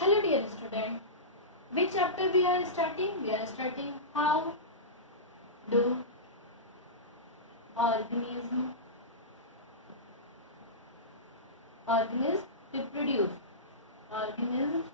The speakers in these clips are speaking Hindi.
Hello dear student, which chapter we are starting? We are starting how do organism reproduce. Organisms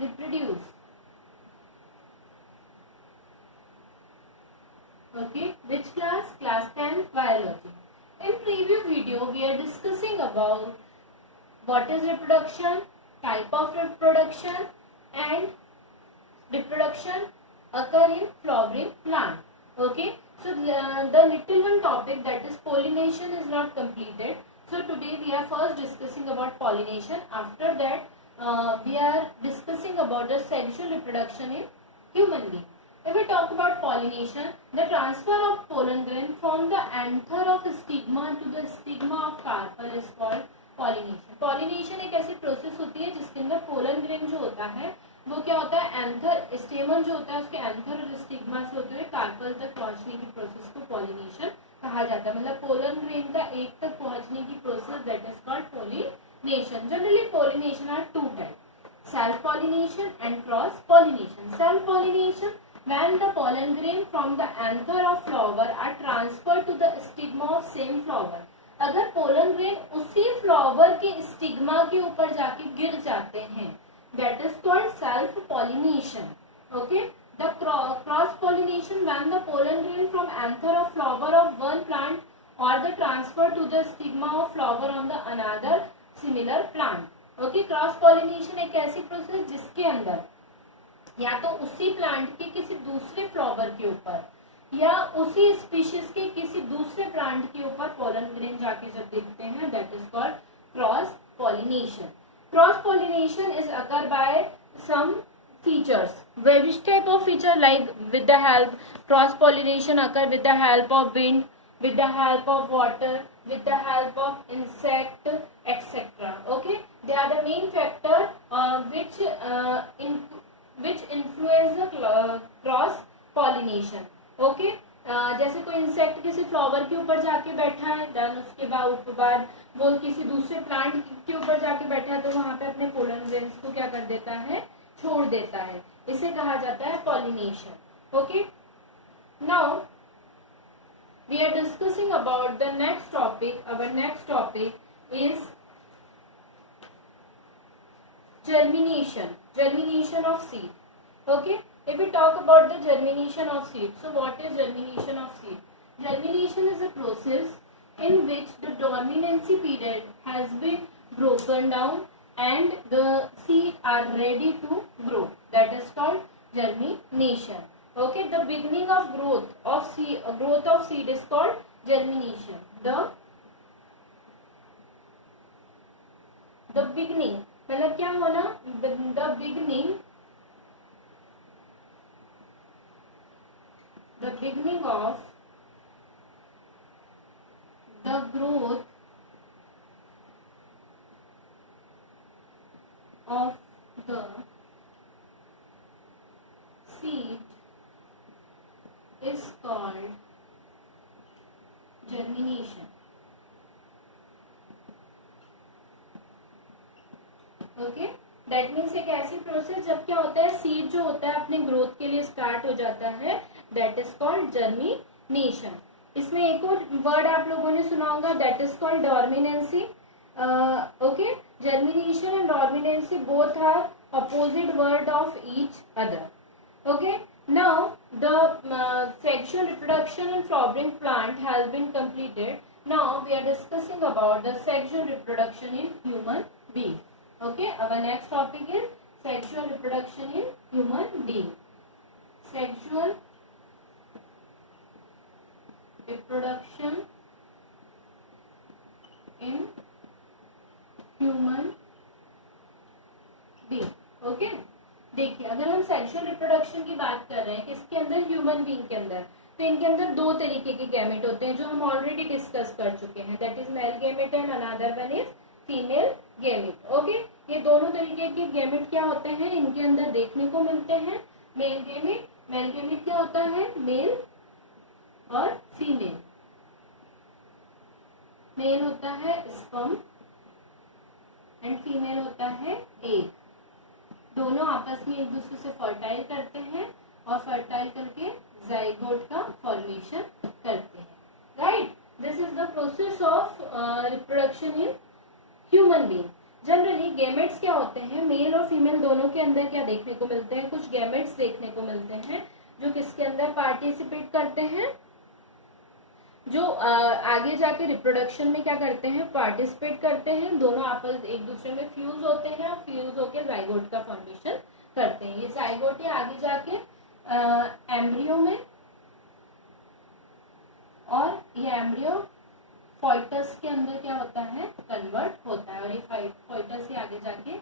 reproduce. Okay, which class? Class 10 biology. In preview video we are discussing about what is reproduction, type of reproduction, and reproduction occur in flowering plant. Okay, so the little one topic, that is pollination, is not completed. So today we are first discussing about pollination. After that we are discussing about the sexual reproduction in human being. If we talk about pollination, the transfer of pollen grain from the anther of stigma to the stigma of carpel is called pollination. Pollination एक ऐसी प्रोसेस होती है जिसके अंदर पोलन ग्रेन जो होता है वो क्या होता है, एंथर स्टेमन जो होता है उसके एंथर और स्टिग्मा से होते हुए कार्पल तक पहुंचने की प्रोसेस को पॉलिनेशन कहा जाता है. मतलब पोलन ग्रेन का एक तक पहुंचने की process, that is called pollination. Generally pollination are two type, self pollination and cross pollination. Self pollination when the pollen grain from the anther of flower are transferred to the stigma of same flower. अगर पोलन ग्रेन उसी फ्लावर के स्टिग्मा के ऊपर जाके गिर जाते हैं, that is called self pollination. Okay, the cross pollination when the pollen grain from anther of flower of one plant और the transfer to the stigma of flower on the another similar plant. Okay, cross pollination एक ऐसी प्रोसेस जिसके अंदर या तो उसी प्लांट के किसी दूसरे फ्लावर के ऊपर या उसी स्पीशीज के किसी दूसरे प्लांट के ऊपर पोलन ग्रेन जाके जब देखते हैं, that is called cross pollination. Cross pollination is occur by some features. Which type of feature? Like with the help, cross pollination occur with the help of wind, with the help of water, with the help of insect, etc. Okay, they are the main factor which influence the cross pollination. Okay, जैसे कोई इंसेक्ट किसी फ्लावर के ऊपर जाके बैठा है, देन उसके बाद वो किसी दूसरे प्लांट के ऊपर जाके बैठा है, तो वहां पे अपने पोलन ग्रेन्स को क्या कर देता है, छोड़ देता है. इसे कहा जाता है pollination. Okay, now we are discussing about the next topic. Our next topic is germination of seed. Okay, if we talk about the germination of seed, so what is germination of seed? Germination is a process in which the dormancy period has been broken down and the seed are ready to grow. That is called germination. Okay, the beginning of growth of seed is called germination. The beginning मतलब क्या होना, the beginning of the growth of the seed is called germination. Okay, that means एक ऐसी प्रोसेस जब क्या होता है, सीड जो होता है अपने ग्रोथ के लिए स्टार्ट हो जाता है, दैट इज कॉल्ड जर्मिनेशन. इसमें एक और वर्ड आप लोगों ने सुना होगा, that is called dormancy. Okay, germination and dormancy both are opposite word of each other. Okay, now the sexual reproduction in flowering plant has been completed. Now we are discussing about the sexual reproduction in human being. Okay, our next topic is sexual reproduction in human being. Sexual reproduction in human being. Okay, देखिए अगर हम सेक्सुअल रिप्रोडक्शन की बात कर रहे हैं किसके अंदर, ह्यूमन बीइंग के अंदर, तो इनके अंदर दो तरीके के गैमेट होते हैं जो हम ऑलरेडी डिस्कस कर चुके हैं, that is male gamete and another one is female gamete. Okay, ये दोनों तरीके के गैमेट क्या होते हैं, इनके अंदर देखने को मिलते हैं. मेल गैमेट क्या होता है, मेल और फीमेल. मेल होता है स्पर्म एंड फीमेल होता है एग. दोनों आपस में एक दूसरे से फर्टाइल करते हैं और फर्टाइल करके जाइगोट का फॉर्मेशन करते हैं, right. This is the process of reproduction in human being. Generally gametes क्या होते हैं, मेल और फीमेल दोनों के अंदर क्या देखने को मिलते हैं, कुछ गैमेट्स देखने को मिलते हैं जो किसके अंदर पार्टिसिपेट करते हैं, जो आगे जाके रिप्रोडक्शन में क्या करते हैं, पार्टिसिपेट करते हैं। दोनों आपस एक दूसरे में फ्यूज होते हैं और फ्यूज होकर जाइगोट का फॉर्मेशन करते हैं। ये जाइगोट है आगे जाके एम्ब्रियो में, और ये एम्ब्रियो फॉइटस के अंदर क्या होता है, कन्वर्ट होता है, और ये फॉइटस ही आगे जाके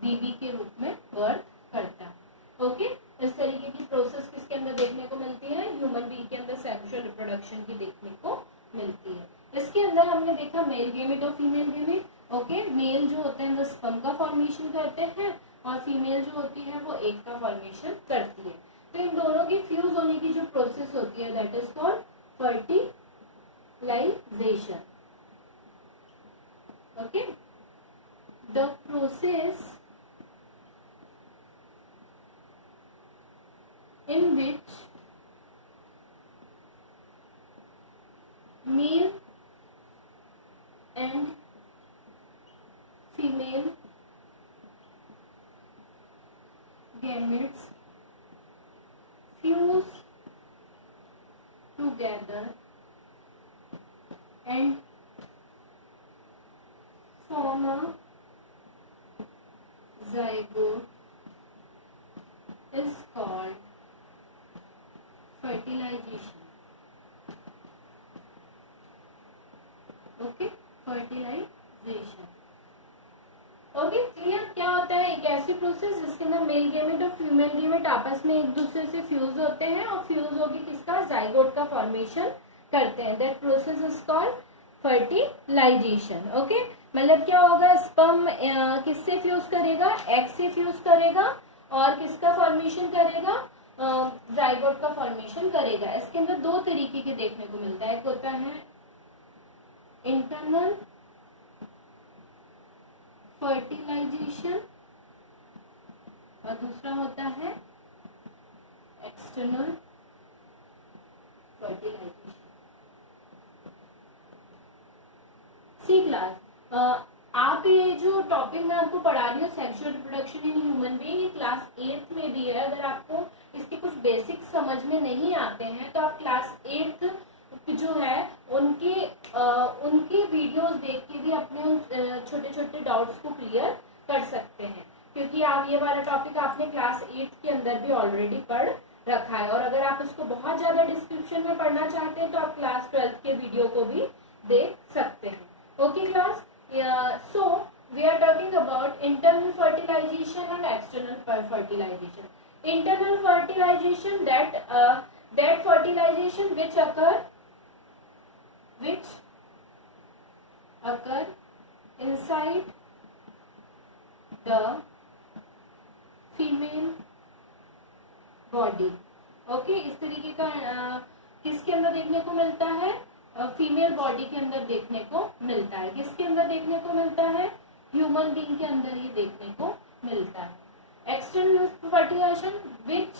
बेबी के रूप में बर्थ करता है। ओके, इस तरीके की प्रोसेस किसके अंदर देखने को मिलती है, ह्यूमन बीइंग के अंदर सेक्सुअल रिप्रोडक्शन की देखने को मिलती है। इसके अंदर हमने देखा मेल गेमेट और फीमेल गेमेट। ओके, मेल जो होते हैं वो स्पर्म का फॉर्मेशन करते हैं और फीमेल जो होती है वो एग का फॉर्मेशन करती है। तो इन दोनों की फ्यूज होने की जो प्रोसेस होती है that is called fertilisation. Okay, the process in which male and female gametes fuse together and form a zygote is called fertilization. Okay, fertilisation. Okay, clear. क्या होता है, एक ऐसी प्रोसेस जिसके अंदर मेल गेमेट और फीमेल गेमेट आपस में एक दूसरे से फ्यूज होते हैं और फ्यूज होकर किसका, जाइगोट का फॉर्मेशन करते हैं। That process is called fertilisation. Okay, मतलब क्या होगा, स्पर्म किससे फ्यूज करेगा, एग से फ्यूज करेगा और किसका फॉर्मेशन करेगा, जाइगोट का फॉर्मेशन करेगा। इसके अंदर दो तरीके के देखने को मिलता है, एक होता है इंटरनल फर्टिलाइजेशन और दूसरा होता है एक्सटर्नल फर्टिलाइजेशन। सी क्लास, आप ये जो टॉपिक मैं आपको पढ़ा रही हूँ sexual reproduction in human being, ये क्लास 8th में भी है। अगर आपको इसके कुछ बेसिक्स समझ में नहीं आते हैं तो आप क्लास 8th जो है उनकी वीडियोस देख के भी अपने छोटे छोटे डाउट्स को क्लियर कर सकते हैं, क्योंकि आप ये वाला टॉपिक आपने क्लास 8th के अंदर भी ऑलरेडी पढ़ रखा है। और अगर आप इसको बहुत ज़्यादा डिस्क्रिप्शन में पढ़ना चाहते हैं तो आप क्लास 12th के वीडियो को भी देख सकते हैं। Okay class, so we are talking about internal fertilization and external fertilization. Internal fertilization, that fertilization which occur inside the female body. Okay, इस तरीके का किसके अंदर देखने को मिलता है, फीमेल बॉडी के अंदर देखने को मिलता है। किसके अंदर देखने को मिलता है, ह्यूमन बीइंग के अंदर ये देखने को मिलता है। External fertilisation which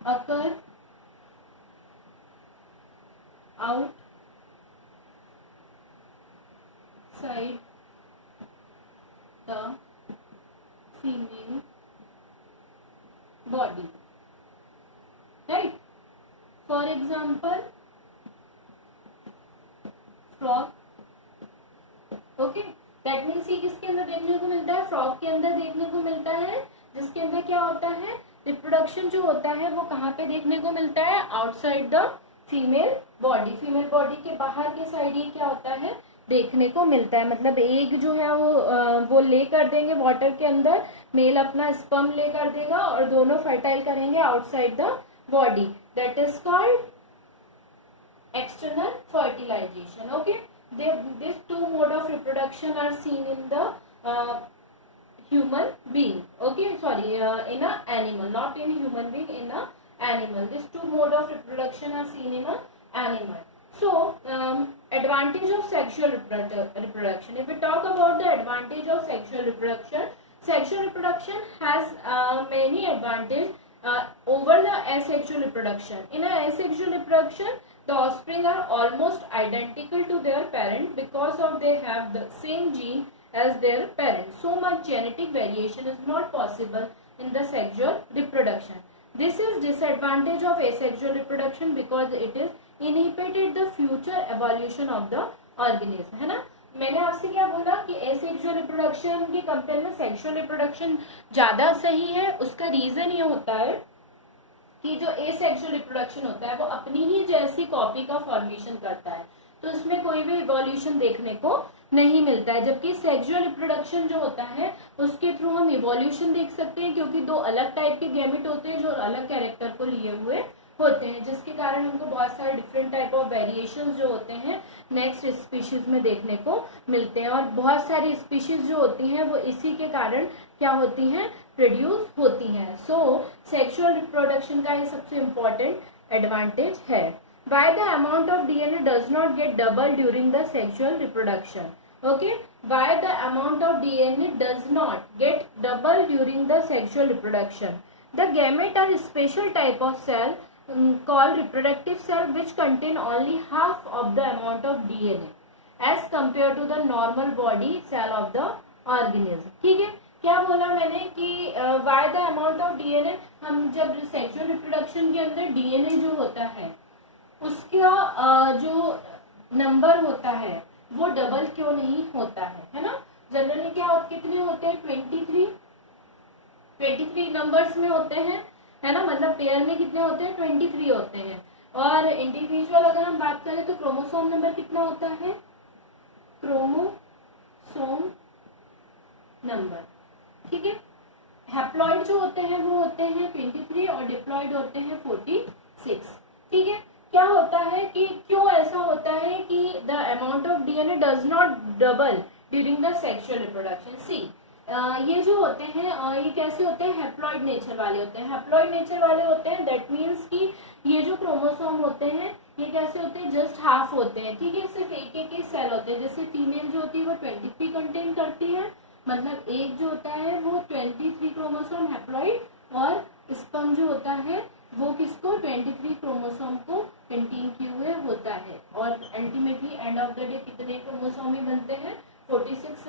occur outside the female body, right? For example, frog. Okay, that means ये किसके अंदर देखने को मिलता है, फ्रॉग के अंदर देखने को मिलता है, जिसके अंदर क्या होता है, रिप्रोडक्शन जो होता है वो कहाँ पे देखने को मिलता है, outside the female body. Female body के बाहर के साइड ये क्या होता है, देखने को मिलता है। मतलब एग जो है वो ले कर देंगे वाटर के अंदर, मेल अपना स्पर्म ले कर देगा और दोनों फर्टाइल करेंगे outside the body. That is called external fertilization. Okay, these two mode of reproduction are seen in the human being. Okay, sorry, in a animal, not in human being, in a animal. These two mode of reproduction are seen in a animal. So advantage of sexual reproduction. If we talk about the advantage of sexual reproduction, Sexual reproduction has many advantage over the asexual reproduction. In a asexual reproduction, the offspring are almost identical to their parent because of they have the same gene as their parent. So much genetic variation is not possible in the sexual reproduction. This is disadvantage of asexual reproduction because it is inhibited the future evolution of the organism, है ना. मैंने आपसे क्या बोला कि एसेक्सुअल रिप्रोडक्शन के कंपेयर में सेक्सुअल रिप्रोडक्शन ज्यादा सही है. उसका रीजन ये होता है कि जो एसेक्सुअल रिप्रोडक्शन होता है वो अपनी ही जैसी कॉपी का फॉर्मेशन करता है, तो इसमें कोई भी इवोल्यूशन देखने को नहीं मिलता है. जबकि सेक्सुअल रिप्रोडक्शन जो होता है उसके थ्रू हम इवोल्यूशन देख सकते हैं, क्योंकि दो अलग टाइप के गैमेट होते हैं जो अलग कैरेक्टर को लिए हुए होते हैं, जिसके कारण हमको बहुत सारे डिफरेंट टाइप ऑफ वेरिएशंस जो होते हैं नेक्स्ट स्पीशीज में देखने को मिलते हैं. और बहुत सारी स्पीशीज जो होती हैं वो इसी के कारण क्या होती हैं, प्रोड्यूस होती हैं. सो सेक्सुअल रिप्रोडक्शन का ये सबसे इम्पोर्टेंट एडवांटेज है. Why the amount of DNA does not get double during the sexual reproduction? Okay, why the amount of DNA does not get double during the sexual reproduction? The gamete are a special type of cell called reproductive cell which contain only half of the amount of DNA as compared to the normal body cell of the organism. ठीक है, क्या बोला मैंने कि why the amount of DNA, हम जब sexual reproduction के अंदर DNA जो होता है उसका जो नंबर होता है वो डबल क्यों नहीं होता है ना. जनरली क्या कितने होते हैं, 23 नंबर्स में होते हैं, है ना. मतलब पेयर में कितने होते हैं, 23 होते हैं. और इंडिविजुअल अगर हम बात करें तो क्रोमोसोम नंबर कितना होता है, क्रोमोसोम नंबर. ठीक है, हैप्लॉइड जो होते हैं वो होते हैं 23 और डिप्लॉइड होते हैं 46. ठीक है, क्या होता है कि क्यों ऐसा होता है कि the amount of DNA does not double during the sexual reproduction. See ये जो होते हैं ये कैसे होते हैं, हैप्लॉइड नेचर वाले होते हैं. हैप्लॉइड नेचर वाले होते हैं दैट मीन्स कि ये जो क्रोमोसोम होते हैं ये कैसे होते हैं, जस्ट हाफ होते हैं. ठीक है, सिर्फ एक एक सेल होते हैं. जैसे फीमेल जो होती है वो 23 कंटेन करती है, मतलब एक जो होता है वो 23 क्रोमोसोम हैप्लॉइड, और स्पर्म जो होता है वो किसको 23 क्रोमोसोम को कंटेन किए हुए होता है. और ultimately end of the day कितने क्रोमोसोम ही बनते हैं, 46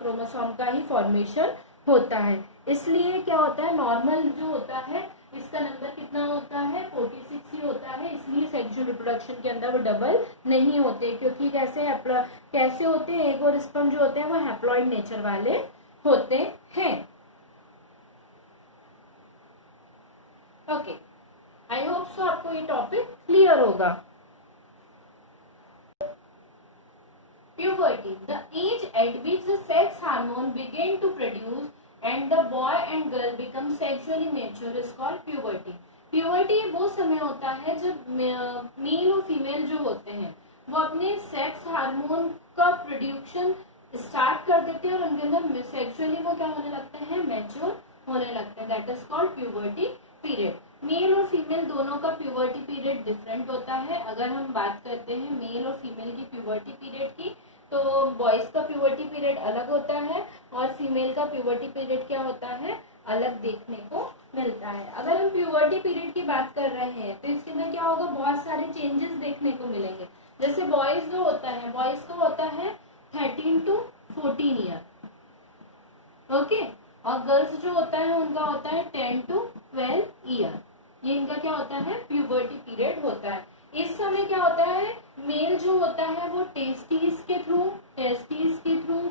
क्रोमोसोम का ही फॉर्मेशन होता है. इसलिए क्या होता है, नॉर्मल जो होता है इसका नंबर कितना होता है, 46 ही होता है. इसलिए सेक्सुअल रिप्रोडक्शन के अंदर वो डबल नहीं होते, क्योंकि कैसे होते हैं, एक और स्पर्म जो होते हैं वो हैप्लॉइड नेचर वाले होते हैं. ओके, आई होप सो आपको ये टॉपिक क्लियर होगा. Puberty, the age at which the sex hormone begin to produce and the boy and girl become sexually mature is called puberty. Puberty वो समय होता है जब मेल और फीमेल जो होते हैं वो अपने सेक्स हार्मोन का प्रोड्यूक्शन स्टार्ट कर देते हैं और उनके अंदर सेक्सुअली वो क्या होने लगते हैं, मैच्योर होने लगते हैं. That is called puberty period. Male और फीमेल दोनों का प्यूबर्टी पीरियड डिफरेंट होता है. अगर हम बात करते हैं मेल और फीमेल की प्यूबर्टी पीरियड की, तो बॉयज का प्यूबर्टी पीरियड अलग होता है और फीमेल का प्यूबर्टी पीरियड क्या होता है, अलग देखने को मिलता है. अगर हम प्यूबर्टी पीरियड की बात कर रहे हैं तो इसके अंदर क्या होगा, बहुत सारे चेंजेस देखने को मिलेंगे. जैसे बॉयज जो होता है, बॉयज को होता है 13 to 14 ईयर. ओके, और गर्ल्स जो होता है उनका होता है 10 to 12 ईयर. ये इनका क्या होता है, प्यूबर्टी पीरियड होता है. इस समय क्या होता है, मेल जो होता है वो टेस्टिस के थ्रू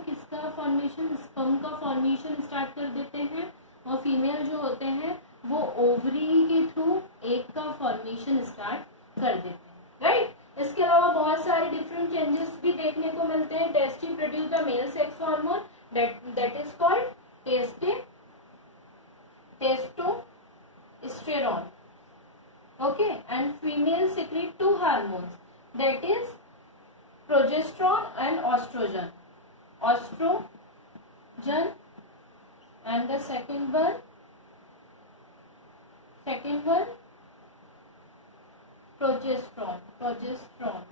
किसका फॉर्मेशन, स्पर्म का फॉर्मेशन स्टार्ट कर देते हैं, और फीमेल जो होते हैं वो ओवरी के थ्रू एग का फॉर्मेशन स्टार्ट कर देते हैं. राइट, इसके अलावा बहुत सारे डिफरेंट चेंजेस भी देखने को मिलते हैं. Tasty produce the male sex hormone that is called testosterone. Okay, and female secrete two hormones, that is progesterone and estrogen. Estrogen and the second one progesterone.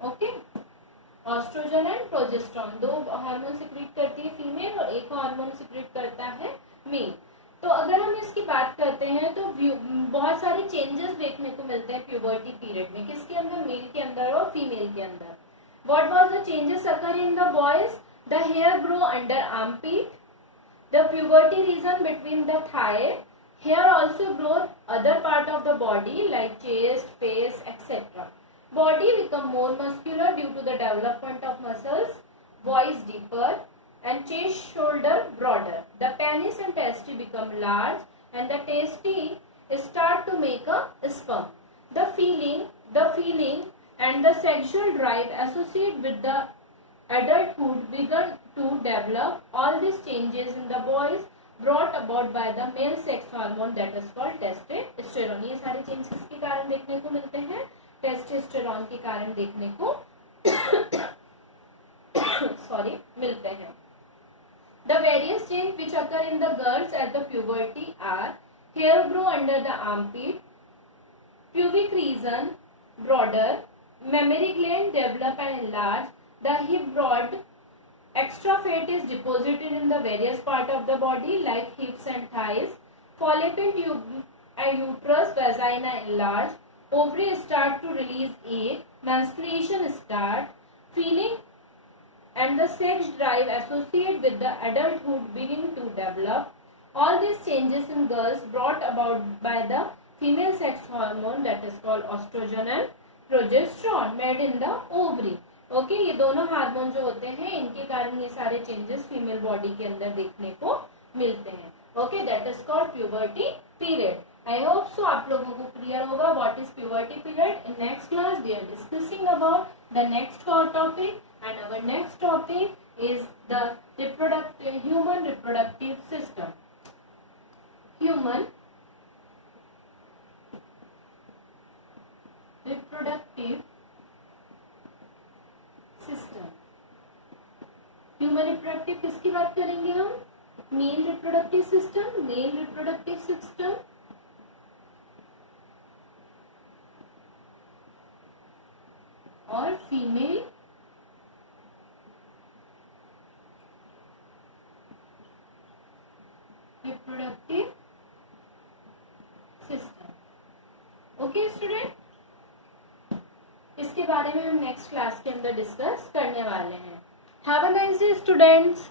Okay, oestrogen and progesterone, दो हार्मोन सिक्रेट करती है फीमेल और एक हार्मोन सिक्रेट करता है मेल। तो अगर हम इसकी बात करते हैं तो बहुत सारे चेंजेस देखने को मिलते हैं प्यूबर्टी पीरियड में, किसके अंदर, मेल के अंदर और फीमेल के अंदर। What was the changes occur in the boys? The hair grow under armpit, the puberty region between the thigh, hair also grow other part of the body like chest, face, etc. Body become more muscular due to the development of muscles, voice deeper and chest shoulder broader. The penis and testes become large and the testes start to make a sperm. The feeling and the sexual drive associated with the adulthood begin to develop. All these changes in the boys brought about by the male sex hormone that is called testosterone. ये सारे चेंज किसके कारण देखने को मिलते हैं? टेस्टोस्टेरोन के कारण देखने को मिलते हैं। The various changes which occur in the girls at the puberty are hair grow under the armpit, pubic region broader, mammary gland develop and enlarge, the hip broad, extra fat is deposited in the various part of the body like hips and thighs, fallopian tube and uterus, vagina enlarge, ovaries start to release egg, menstruation start, feeling and the sex drive associated with the adulthood begin to develop. All these changes in girls brought about by the female sex hormone that is called estrogen and progesterone made in the ovary. Okay ये दोनों हार्मोन जो होते हैं इनके कारण ये सारे चेंजेस फीमेल बॉडी के अंदर देखने को मिलते हैं। Okay that is called puberty period. I hope so आप लोगों को क्लियर होगा what is puberty period. In next class we are discussing about the next topic and our next topic is the human reproductive system. Human reproductive system. Human reproductive किसकी बात करेंगे हम? Male reproductive system, male reproductive system और female reproductive system. Okay student, इसके बारे में हम नेक्स्ट क्लास के अंदर डिस्कस करने वाले हैं। Have a nice day students.